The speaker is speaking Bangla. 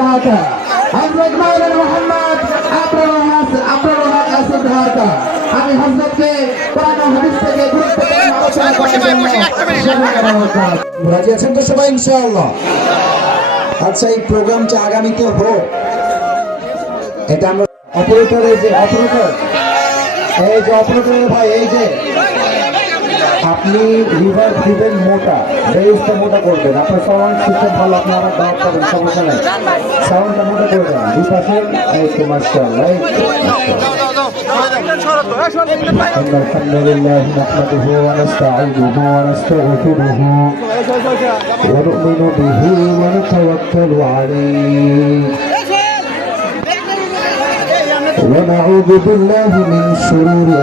ঢাকা, হযরত মাওলানা মুহাম্মদ আব্দুল হক আসিফ ঢাকা। আমি হযরতকে কোরআন ও হাদিস থেকে গুরুত্বপূর্ণ আলোচনা করার জন্য রাজি আছেন তো সবাই ইনশাআল্লাহ? আচ্ছা, এই প্রোগ্রামটা আগামীতে হোক, এটা আমরা অপারেটরের যে অপারেটরের ভাই, এই যে আপনি রিভার দিবেন মোটা, বেসটা মোটা করবেন, আপনার সাউন্ড সিস্টেম ভালো, আপনি আবার দাওয়াত পাবেন, সমস্যা নাই, সাউন্ডটা মোটা করবেন দুই পাশে। এই তো মাশাআল্লাহ। আলহামদুলিল্লাহ নাহমাদুহু ওয়া নাস্তাঈনুহু ওয়া নাস্তাগফিরুহু ওয়া নু'মিনু বিহি ওয়া নাতাওয়াক্কালু আলাইহি ওয়া নাউযু বিল্লাহি মিন শুরুরি